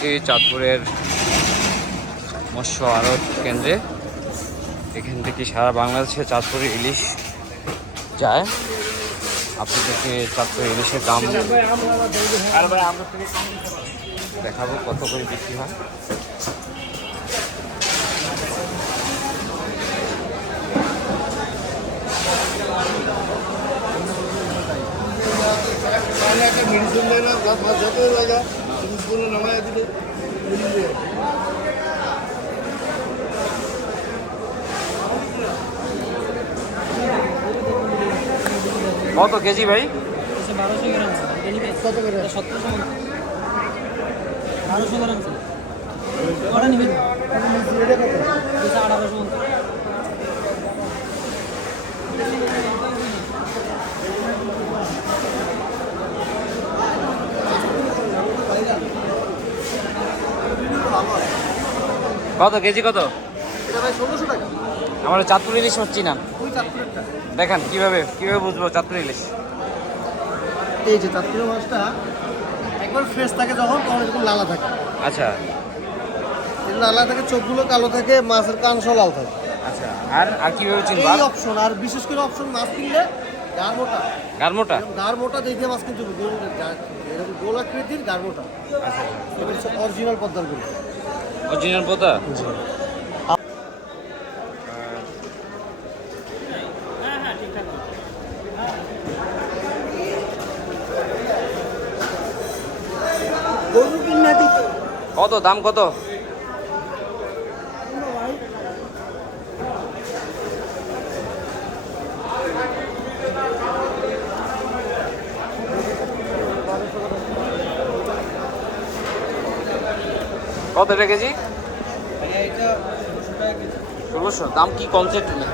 এসেছি চাঁদপুরের মৎস্য আড়ত কেন্দ্রে। এখান থেকে সারা বাংলাদেশে চাঁদপুরে ইলিশ যায়। আপনাদেরকে চাঁদপুরে ইলিশের দাম দেখাবো কত করে বিক্রি হয়। তাহলে একটা মেডিসিন দেয় না প্লাস মাছ যত লাগা জিনিসগুলো নামায় দিলে। কত কেজি ভাই? বারোশো গ্রাম কত করে? সতেরোশো বারোশো গ্রাম কটা নেবেন? এটা কত কেজি কত? আমরা চাঁদপুর ইলিশ হচ্ছি না। দেখান কীভাবে কীভাবে বুঝব চাঁদপুর ইলিশ? এই যে চাঁদপুরের মাছটা একবার ফ্রেশ থাকে যখন তখন এরকম লালা থাকে। আচ্ছা। লালা থাকে চোখগুলো কালো থাকে মাছের কানস লাল থাকে। আচ্ছা আর আর কীভাবে চিনবো? এই অপশন আর বিশেষ করে অপশন মাছ কিনলে গার মোটা। গারমোটা এরকম গার মোটা দেখে মাছ কিনতে গোল এরকম গোল আকৃতির গার মোটা। আচ্ছা। এটা হচ্ছে অরিজিনাল পদ্মারগুলো অরিজিনাল পোতা কত দাম কত? কত এটা দাম কি কনসেপ্ট একটু না